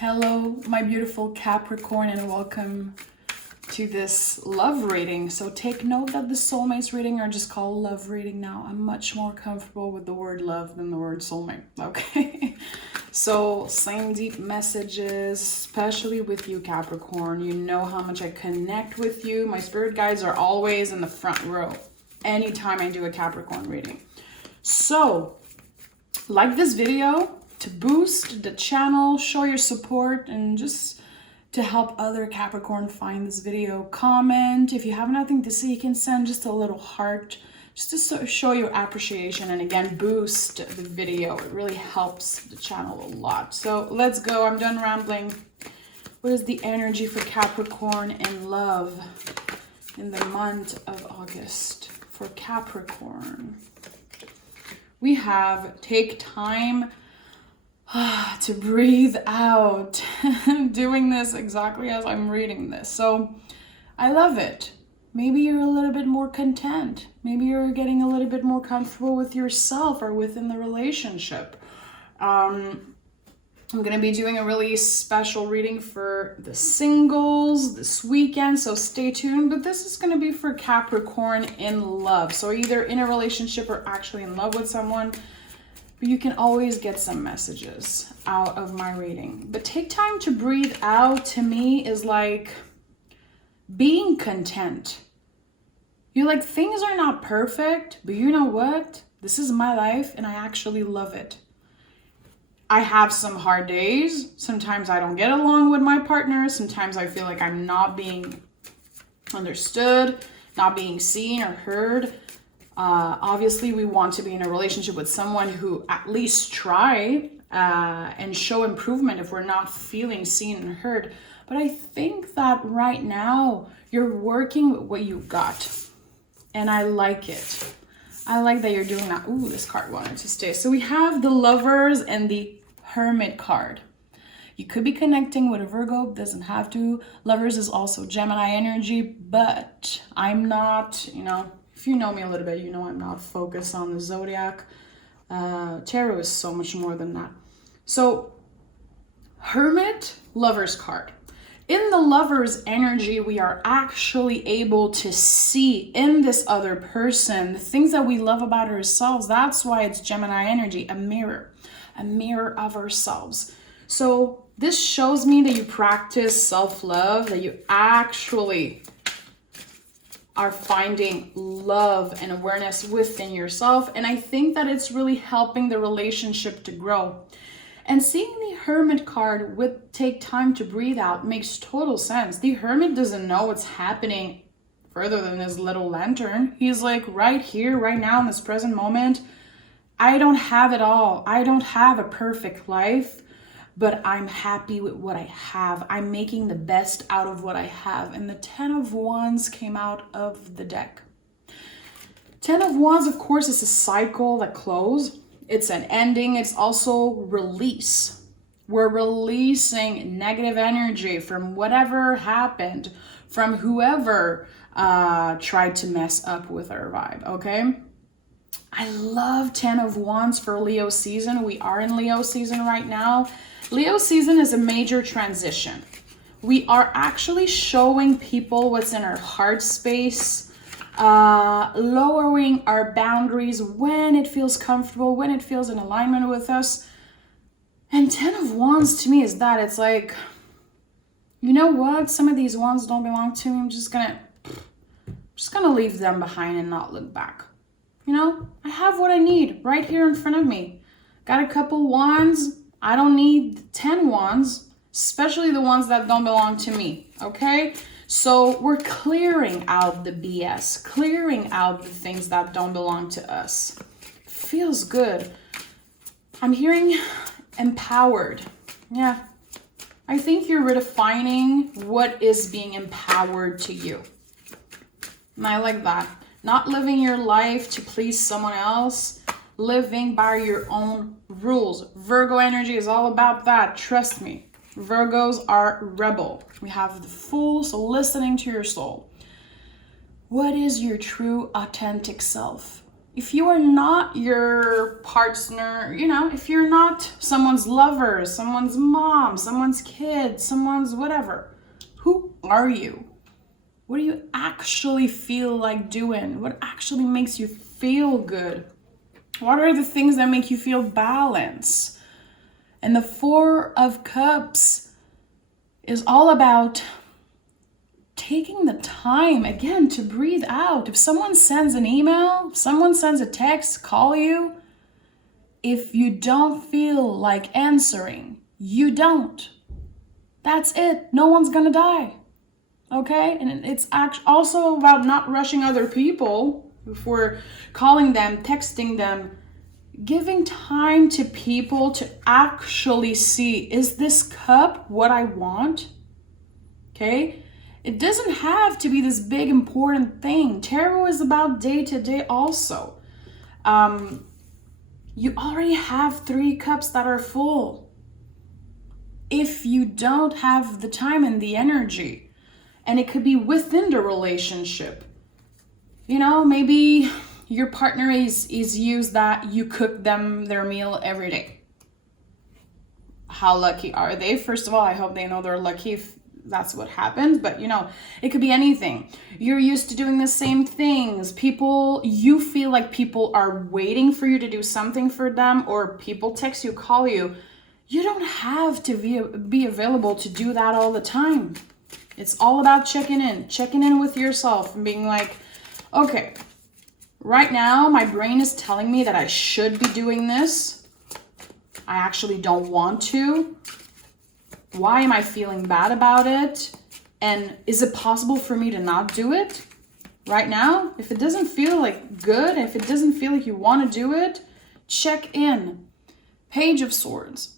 Hello, my beautiful Capricorn, and welcome to this love reading. So take note that the soulmates reading are just called love reading now. I'm much more comfortable with the word love than the word soulmate, okay? So same deep messages, especially with you, Capricorn. You know how much I connect with you. My spirit guides are always in the front row anytime I do a Capricorn reading. So, like this video to boost the channel, show your support, and just to help other Capricorn find this video. Comment. If you have nothing to say, you can send just a little heart just to show your appreciation and again boost the video. It really helps the channel a lot. So let's go. I'm done rambling. What is the energy for Capricorn and love in the month of August for Capricorn? We have take time to breathe out. Doing this exactly as I'm reading this. So I love it. Maybe you're a little bit more content. Maybe you're getting a little bit more comfortable with yourself or within the relationship. I'm going to be doing a really special reading for the singles this weekend, so stay tuned. But this is going to be for Capricorn in love. So either in a relationship or actually in love with someone. But you can always get some messages out of my reading. But take time to breathe out to me is like being content. You're like, things are not perfect, but you know what? This is my life and I actually love it. I have some hard days. Sometimes I don't get along with my partner. Sometimes I feel like I'm not being understood, not being seen or heard. Obviously, we want to be in a relationship with someone who at least try and show improvement if we're not feeling seen and heard. But I think that right now you're working with what you got. And I like it. I like that you're doing that. Ooh, this card wanted to stay. So we have the Lovers and the Hermit card. You could be connecting with a Virgo, doesn't have to. Lovers is also Gemini energy, but I'm not, if you know me a little bit, you know I'm not focused on the zodiac. Tarot is so much more than that. So, Hermit, Lovers card. In the Lovers energy, we are actually able to see in this other person the things that we love about ourselves. That's why it's Gemini energy, a mirror of ourselves. So this shows me that you practice self-love, that you actually are finding love and awareness within yourself. And I think that it's really helping the relationship to grow. And seeing the Hermit card with take time to breathe out makes total sense. The Hermit doesn't know what's happening further than his little lantern. He's like right here, right now in this present moment. I don't have it all. I don't have a perfect life, but I'm happy with what I have. I'm making the best out of what I have. And the 10 of Wands came out of the deck. 10 of Wands, of course, is a cycle that closes. It's an ending. It's also release. We're releasing negative energy from whatever happened, from whoever tried to mess up with our vibe, okay? I love 10 of Wands for Leo season. We are in Leo season right now. Leo season is a major transition. We are actually showing people what's in our heart space, lowering our boundaries when it feels comfortable, when it feels in alignment with us. And 10 of Wands to me is that. It's like, you know what? Some of these wands don't belong to me. I'm just gonna leave them behind and not look back. I have what I need right here in front of me. Got a couple wands. I don't need 10 wands, especially the ones that don't belong to me, okay? So we're clearing out the BS, clearing out the things that don't belong to us. Feels good. I'm hearing empowered. Yeah. I think you're redefining what is being empowered to you. And I like that. Not living your life to please someone else, living by your own rules. Virgo energy is all about that. Trust me. Virgos are rebel. We have the Fool, so listening to your soul. What is your true authentic self? if you are not your partner, you know, if you're not someone's lover, someone's mom, someone's kid, someone's whatever, who are you? What do you actually feel like doing? What actually makes you feel good? What are the things that make you feel balance? And the Four of Cups is all about taking the time, again, to breathe out. If someone sends an email, someone sends a text, call you, if you don't feel like answering, you don't. That's it. No one's gonna die. Okay? And it's also about not rushing other people before calling them, texting them, giving time to people to actually see, is this cup what I want? Okay? It doesn't have to be this big important thing. Tarot is about day to day also. You already have 3 cups that are full. If you don't have the time and the energy, and it could be within the relationship, you know, maybe your partner is used that you cook them their meal every day. How lucky are they? First of all, I hope they know they're lucky if that's what happens, but you know, it could be anything. You're used to doing the same things. You feel like people are waiting for you to do something for them, or people text you, call you. You don't have to be available to do that all the time. It's all about checking in with yourself and being like, okay, right now my brain is telling me that I should be doing this. I actually don't want to. Why am I feeling bad about it? And is it possible for me to not do it right now? If it doesn't feel like good, if it doesn't feel like you want to do it, check in. Page of Swords.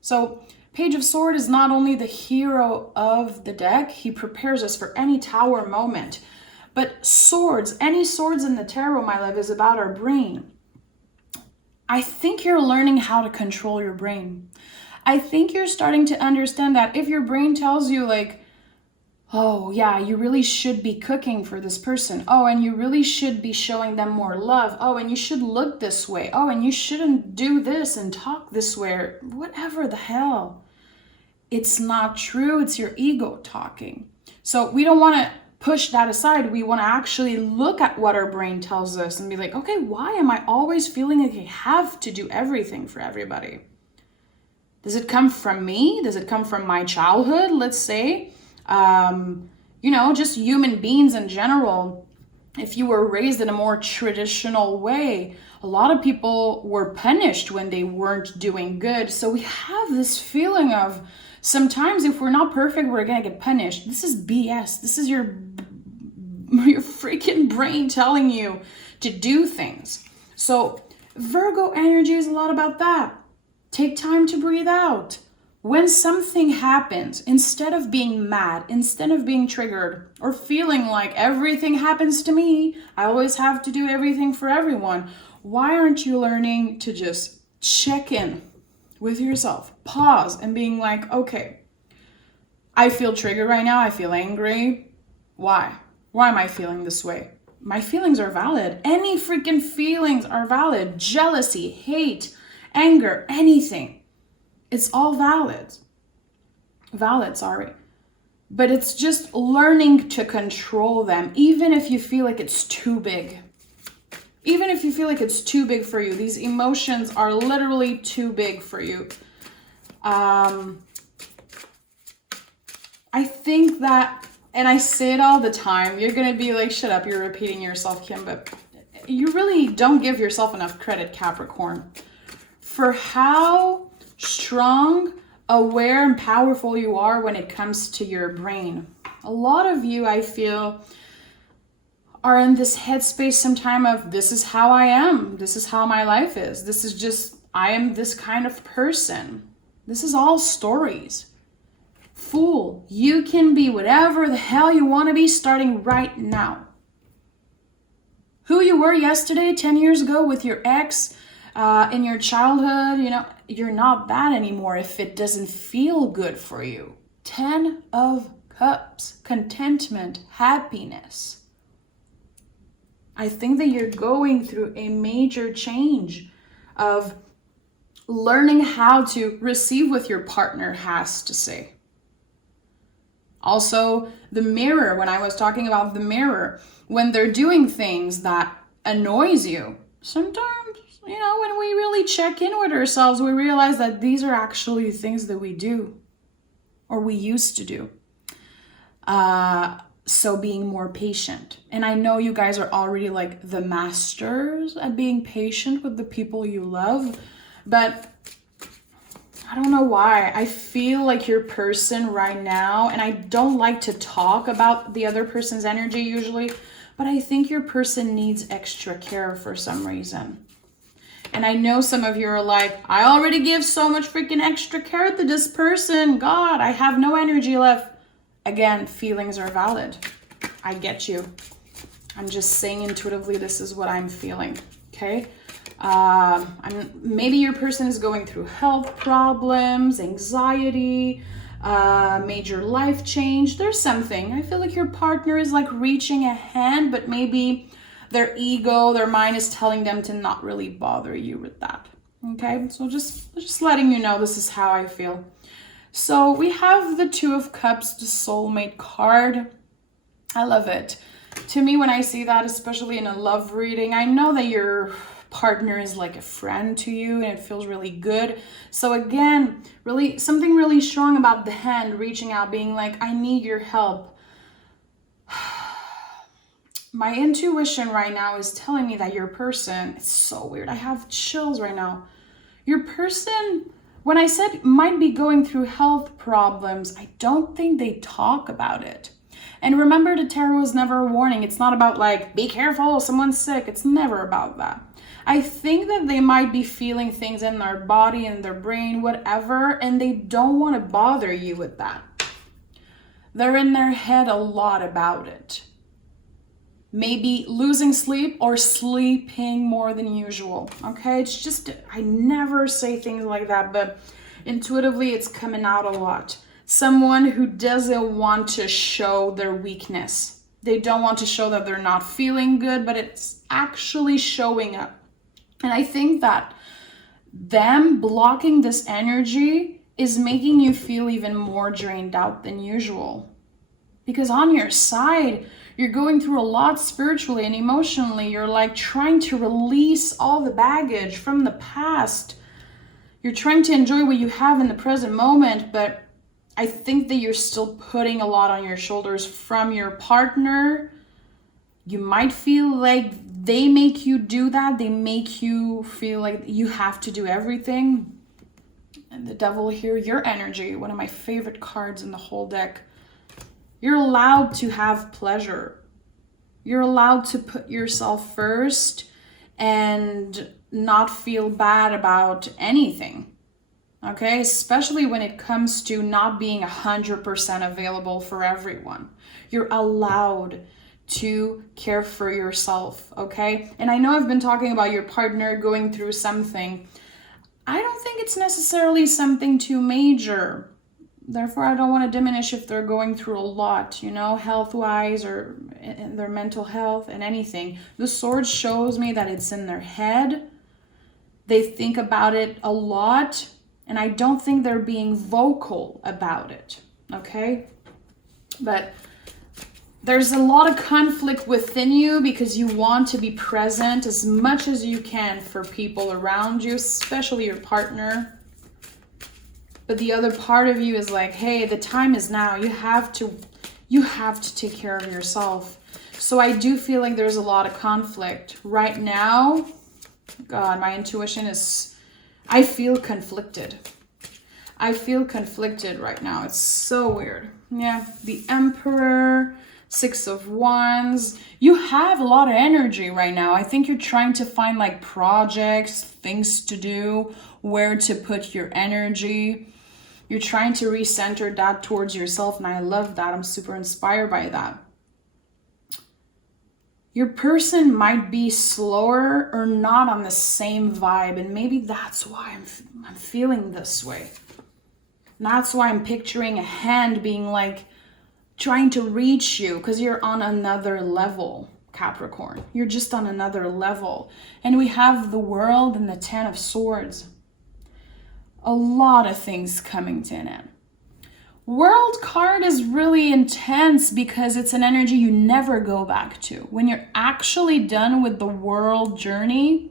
So Page of Swords is not only the hero of the deck, he prepares us for any tower moment. But swords, any swords in the tarot, my love, is about our brain. I think you're learning how to control your brain. I think you're starting to understand that if your brain tells you like, oh yeah, you really should be cooking for this person. Oh, and you really should be showing them more love. Oh, and you should look this way. Oh, and you shouldn't do this and talk this way, or whatever the hell. It's not true. It's your ego talking. So we don't want to push that aside. We want to actually look at what our brain tells us and be like, okay, why am I always feeling like I have to do everything for everybody? Does it come from me? Does it come from my childhood, let's say? You know, just human beings in general. If you were raised in a more traditional way, a lot of people were punished when they weren't doing good. So we have this feeling of sometimes if we're not perfect, we're gonna get punished. This is BS. This is your freaking brain telling you to do things. So Virgo energy is a lot about that. Take time to breathe out. When something happens, instead of being mad, instead of being triggered, or feeling like everything happens to me, I always have to do everything for everyone, why aren't you learning to just check in with yourself, pause, and being like, okay, I feel triggered right now, I feel angry. Why? Why am I feeling this way? My feelings are valid. Any freaking feelings are valid. Jealousy, hate, anger, anything. It's all valid. But it's just learning to control them, even if you feel like it's too big. Even if you feel like it's too big for you. These emotions are literally too big for you. I think that, and I say it all the time, you're going to be like, shut up, you're repeating yourself, Kim, but you really don't give yourself enough credit, Capricorn, for how strong, aware, and powerful you are when it comes to your brain. A lot of you, I feel, are in this headspace sometime of, this is how I am. This is how my life is. This is just, I am this kind of person. This is all stories. Fool, you can be whatever the hell you want to be starting right now. Who you were yesterday, 10 years ago with your ex, in your childhood, you know, you're not that anymore if it doesn't feel good for you. 10 of Cups, contentment, happiness. I think that you're going through a major change of learning how to receive what your partner has to say. Also, the mirror, when I was talking about the mirror, when they're doing things that annoys you, sometimes, you know, when we really check in with ourselves, we realize that these are actually things that we do or we used to do. So being more patient. And I know you guys are already like the masters at being patient with the people you love, but I don't know why. I feel like your person right now, and I don't like to talk about the other person's energy usually, but I think your person needs extra care for some reason. And I know some of you are like, I already give so much freaking extra care to this person. God, I have no energy left. Again, feelings are valid. I get you. I'm just saying intuitively, this is what I'm feeling, okay? Maybe your person is going through health problems, anxiety, major life change. There's something. I feel like your partner is like reaching a hand, but maybe their ego, their mind is telling them to not really bother you with that, okay? So just letting you know this is how I feel. So we have the Two of Cups, the soulmate card. I love it. To me, when I see that, especially in a love reading, I know that your partner is like a friend to you and it feels really good. So again, really something really strong about the hand reaching out, being like, I need your help. My intuition right now is telling me that your person, it's so weird. I have chills right now. Your person, when I said might be going through health problems, I don't think they talk about it. And remember, the tarot is never a warning. It's not about like, be careful, someone's sick. It's never about that. I think that they might be feeling things in their body, in their brain, whatever, and they don't want to bother you with that. They're in their head a lot about it. Maybe losing sleep or sleeping more than usual, okay? It's just, I never say things like that, but intuitively it's coming out a lot. Someone who doesn't want to show their weakness. They don't want to show that they're not feeling good, but it's actually showing up. And I think that them blocking this energy is making you feel even more drained out than usual. Because on your side, you're going through a lot spiritually and emotionally. You're like trying to release all the baggage from the past. You're trying to enjoy what you have in the present moment, but I think that you're still putting a lot on your shoulders from your partner. You might feel like they make you do that. They make you feel like you have to do everything. And the devil here, your energy, one of my favorite cards in the whole deck. You're allowed to have pleasure. You're allowed to put yourself first and not feel bad about anything. Okay, especially when it comes to not being 100% available for everyone. You're allowed to care for yourself, okay? And I know I've been talking about your partner going through something. I don't think it's necessarily something too major. Therefore, I don't want to diminish if they're going through a lot, you know, health-wise or in their mental health and anything. The sword shows me that it's in their head. They think about it a lot. And I don't think they're being vocal about it, okay? But there's a lot of conflict within you because you want to be present as much as you can for people around you, especially your partner. But the other part of you is like, hey, the time is now. You have to take care of yourself. So I do feel like there's a lot of conflict. Right now, God, my intuition is, I feel conflicted. I feel conflicted right now. It's so weird. Yeah, the Emperor, Six of Wands. You have a lot of energy right now. I think you're trying to find like projects, things to do, where to put your energy. You're trying to recenter that towards yourself, and I love that. I'm super inspired by that. Your person might be slower or not on the same vibe, and maybe that's why I'm feeling this way. And that's why I'm picturing a hand being like trying to reach you because you're on another level, Capricorn. You're just on another level. And we have the World and the Ten of Swords. A lot of things coming to an end. World card is really intense because it's an energy you never go back to. When you're actually done with the world journey,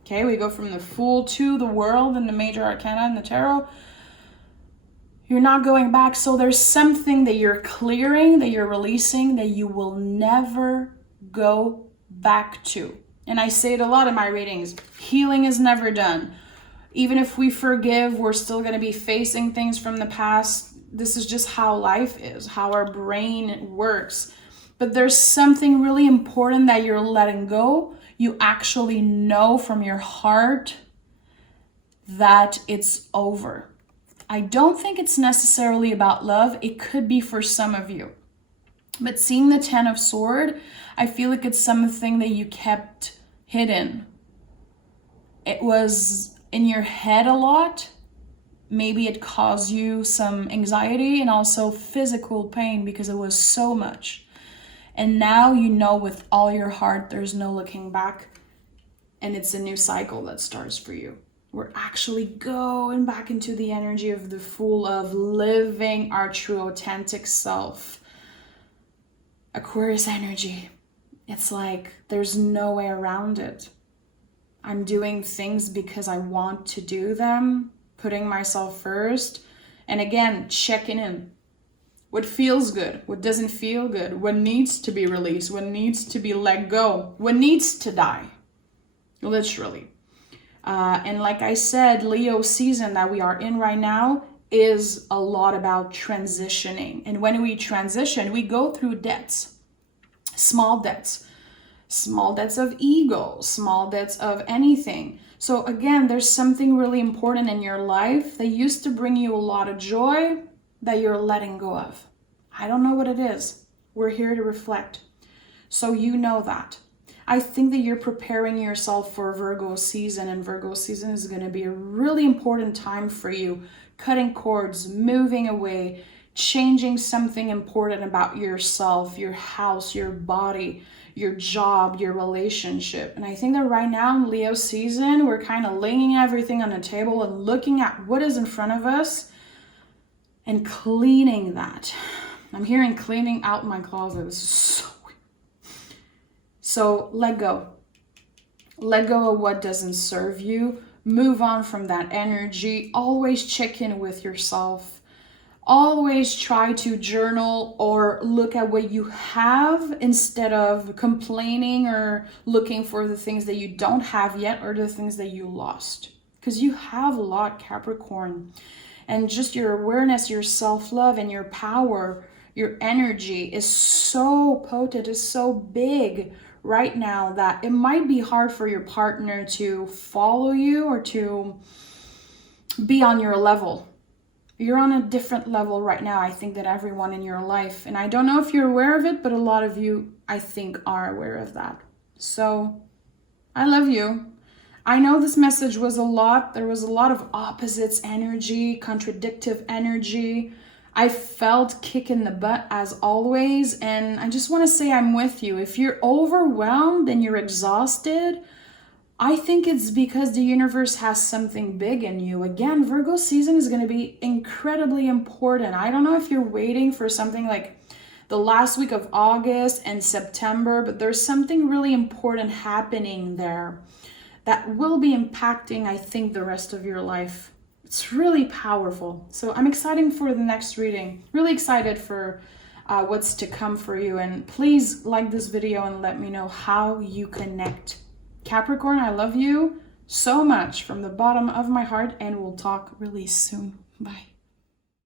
okay, we go from the Fool to the World in the Major Arcana and the Tarot, you're not going back. So there's something that you're clearing, that you're releasing, that you will never go back to. And I say it a lot in my readings. Healing is never done. Even if we forgive, we're still going to be facing things from the past. This is just how life is, how our brain works. But there's something really important that you're letting go. You actually know from your heart that it's over. I don't think it's necessarily about love. It could be for some of you. But seeing the Ten of Swords, I feel like it's something that you kept hidden. It was in your head a lot. Maybe it caused you some anxiety and also physical pain because it was so much. And now you know with all your heart there's no looking back. And it's a new cycle that starts for you. We're actually going back into the energy of the Fool, of living our true authentic self. Aquarius energy. It's like there's no way around it. I'm doing things because I want to do them, putting myself first. And again, checking in. What feels good? What doesn't feel good? What needs to be released? What needs to be let go? What needs to die? Literally. And like I said, Leo season that we are in right now is a lot about transitioning. And when we transition, we go through debts, small debts of ego, small debts of anything. So again, there's something really important in your life that used to bring you a lot of joy that you're letting go of. I don't know what it is. We're here to reflect. So you know that. I think that you're preparing yourself for Virgo season, and Virgo season is going to be a really important time for you. Cutting cords, moving away, changing something important about yourself, your house, your body, your job, your relationship. And I think that right now in Leo season, we're kind of laying everything on the table and looking at what is in front of us and cleaning that. I'm hearing cleaning out my closet. This is so weird. So let go. Let go of what doesn't serve you. Move on from that energy. Always check in with yourself. Always try to journal or look at what you have instead of complaining or looking for the things that you don't have yet or the things that you lost. Because you have a lot, Capricorn. And just your awareness, your self-love, and your power, your energy is so potent, is so big right now that it might be hard for your partner to follow you or to be on your level. You're on a different level right now, I think, than everyone in your life. And I don't know if you're aware of it, but a lot of you, I think, are aware of that. So I love you. I know this message was a lot. There was a lot of opposites energy, contradictive energy. I felt kick in the butt as always. And I just want to say I'm with you. If you're overwhelmed and you're exhausted, I think it's because the universe has something big in you. Again, Virgo season is going to be incredibly important. I don't know if you're waiting for something like the last week of August and September, but there's something really important happening there that will be impacting, I think, the rest of your life. It's really powerful. So I'm excited for the next reading. Really excited for what's to come for you. And please like this video and let me know how you connect. Capricorn, I love you so much from the bottom of my heart, and we'll talk really soon. Bye.